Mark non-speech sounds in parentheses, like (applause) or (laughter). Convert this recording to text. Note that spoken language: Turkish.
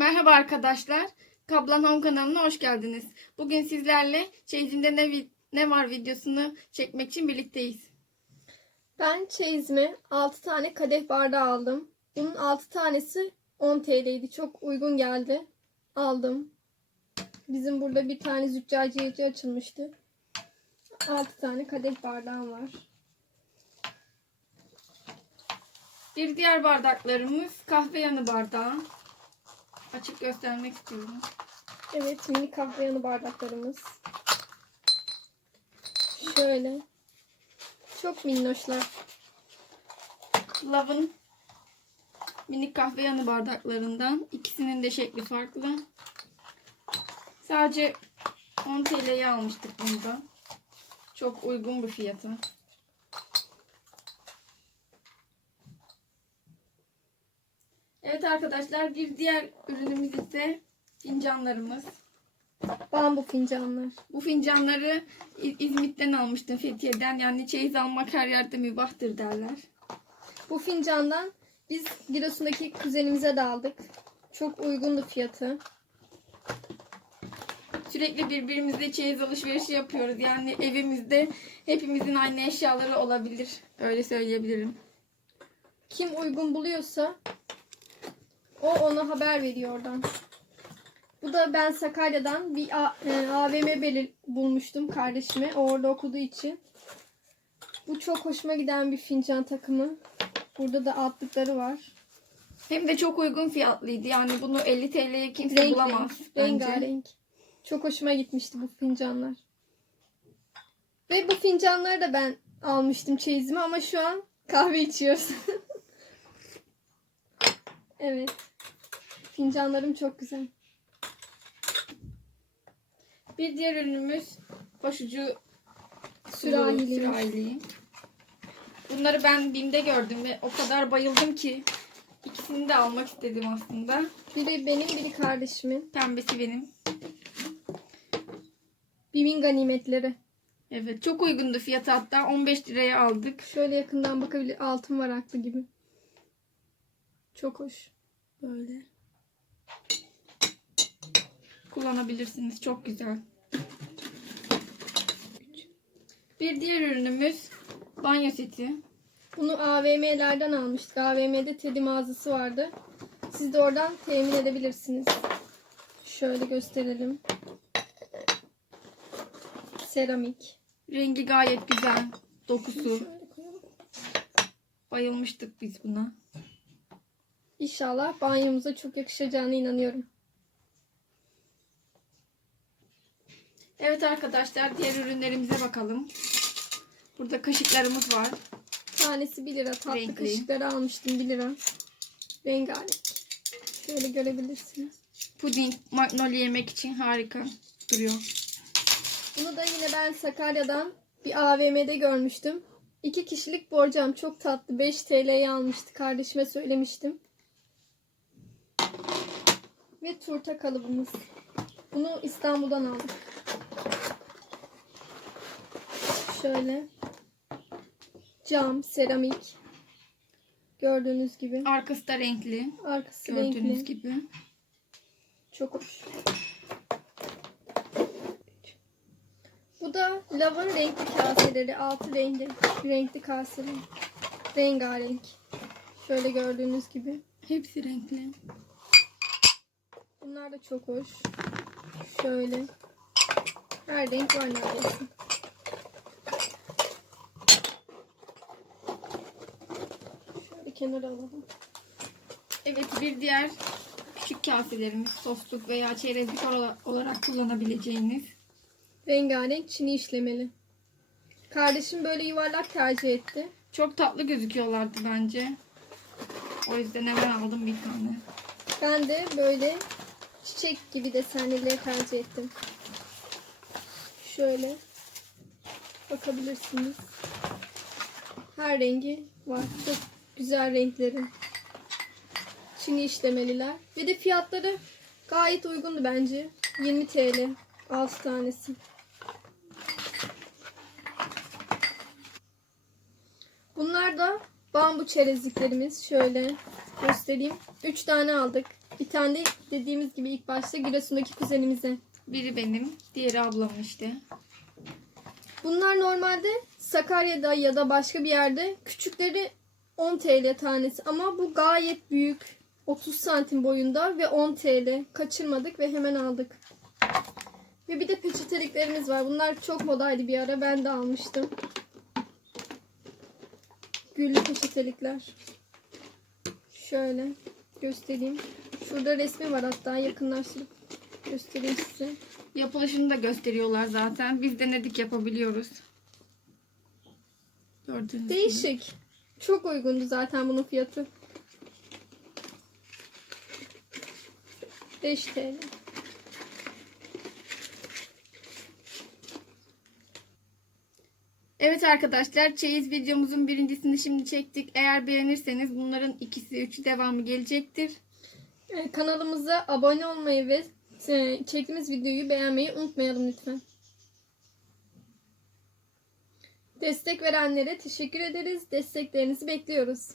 Merhaba arkadaşlar. Kablan Home kanalına hoş geldiniz. Bugün sizlerle çeyizinde ne, ne var videosunu çekmek için birlikteyiz. Ben çeyizime 6 tane kadeh bardağı aldım. Bunun 6 tanesi 10 TL'ydi. Çok uygun geldi. Aldım. Bizim burada bir tane züccaciyeci açılmıştı. 6 tane kadeh bardağım var. Bir diğer bardaklarımız kahve yanı bardağı. Açık göstermek istiyorum. Evet mini kahve yanı bardaklarımız. Şöyle. Çok minnoşlar. Love'ın minik kahve yanı bardaklarından. İkisinin de şekli farklı. Sadece 10 TL'ye almıştık bundan. Çok uygun bir fiyatı. Evet arkadaşlar bir diğer ürünümüz ise fincanlarımız. Bambu fincanlar. Bu fincanları İ- İzmit'ten almıştım Fethiye'den. Yani çeyiz almak her yerde mübahtır derler. Bu fincandan biz Giresun'daki kuzenimize de aldık. Çok uygundu fiyatı. Sürekli birbirimizle çeyiz alışverişi yapıyoruz. Yani evimizde hepimizin aynı eşyaları olabilir. Öyle söyleyebilirim. Kim uygun buluyorsa o ona haber veriyor oradan. Bu da ben Sakarya'dan bir A- e, AVM belir bulmuştum kardeşime. O orada okuduğu için. Bu çok hoşuma giden bir fincan takımı. Burada da altlıkları var. Hem de çok uygun fiyatlıydı. Yani bunu 50 TL'ye kimse Renkli, bulamaz. Bence. rengarenk. Çok hoşuma gitmişti bu fincanlar. Ve bu fincanları da ben almıştım çeyizime ama şu an kahve içiyoruz. (laughs) evet. Fincanlarım çok güzel. Bir diğer ürünümüz başucu Sürahili. sürahili. Bunları ben BİM'de gördüm ve o kadar bayıldım ki ikisini de almak istedim aslında. Biri benim, biri kardeşimin. Pembesi benim. Bimin ganimetleri. Evet çok uygundu fiyatı hatta 15 liraya aldık. Şöyle yakından bakabilir. Altın varaklı gibi. Çok hoş. Böyle. Kullanabilirsiniz. Çok güzel. Bir diğer ürünümüz banyo seti. Bunu AVM'lerden almıştık. AVM'de Teddy mağazası vardı. Siz de oradan temin edebilirsiniz. Şöyle gösterelim. Seramik. Rengi gayet güzel. Dokusu. Bayılmıştık biz buna. İnşallah banyomuza çok yakışacağına inanıyorum. Evet arkadaşlar diğer ürünlerimize bakalım. Burada kaşıklarımız var. Tanesi 1 lira. Tatlı Renkli. kaşıkları almıştım 1 lira. Rengarenk. Şöyle görebilirsiniz. Puding, magnolia yemek için harika duruyor. Bunu da yine ben Sakarya'dan bir AVM'de görmüştüm. İki kişilik borcam çok tatlı. 5 TL'ye almıştı. Kardeşime söylemiştim. Ve turta kalıbımız. Bunu İstanbul'dan aldık. Şöyle. Cam, seramik. Gördüğünüz gibi. Arkası da renkli. Arkası Gördüğünüz renkli. gibi. Çok hoş. Bu da lavın renkli kaseleri. Altı renkli, renkli kaseleri. Rengarenk. Şöyle gördüğünüz gibi. Hepsi renkli. Bunlar da çok hoş. Şöyle. Her renk var neredeyse. Şöyle kenara alalım. Evet bir diğer küçük kaselerimiz sosluk veya çerezlik ola- olarak kullanabileceğiniz. Rengarenk çini işlemeli. Kardeşim böyle yuvarlak tercih etti. Çok tatlı gözüküyorlardı bence. O yüzden hemen aldım bir tane. Ben de böyle çiçek gibi desenlileri tercih ettim. Şöyle bakabilirsiniz. Her rengi var. Çok güzel renkleri. Çini işlemeliler. Ve de fiyatları gayet uygundu bence. 20 TL 6 tanesi. Bunlar da bambu çerezliklerimiz. Şöyle göstereyim. 3 tane aldık. Bir tane de dediğimiz gibi ilk başta Giresun'daki kuzenimize. Biri benim, diğeri ablamın işte. Bunlar normalde Sakarya'da ya da başka bir yerde küçükleri 10 TL tanesi ama bu gayet büyük. 30 santim boyunda ve 10 TL. Kaçırmadık ve hemen aldık. Ve bir de peçeteliklerimiz var. Bunlar çok modaydı bir ara. Ben de almıştım. Güllü peçetelikler. Şöyle göstereyim. Şurada resmi var hatta yakınlaştırıp göstereyim size. Yapılışını da gösteriyorlar zaten. Biz denedik yapabiliyoruz. Gördüğünüz gibi. Değişik. Çok uygundu zaten bunun fiyatı. 5 TL. Evet arkadaşlar çeyiz videomuzun birincisini şimdi çektik. Eğer beğenirseniz bunların ikisi üçü devamı gelecektir. Ee, Kanalımıza abone olmayı ve e, çektiğimiz videoyu beğenmeyi unutmayalım lütfen. Destek verenlere teşekkür ederiz. Desteklerinizi bekliyoruz.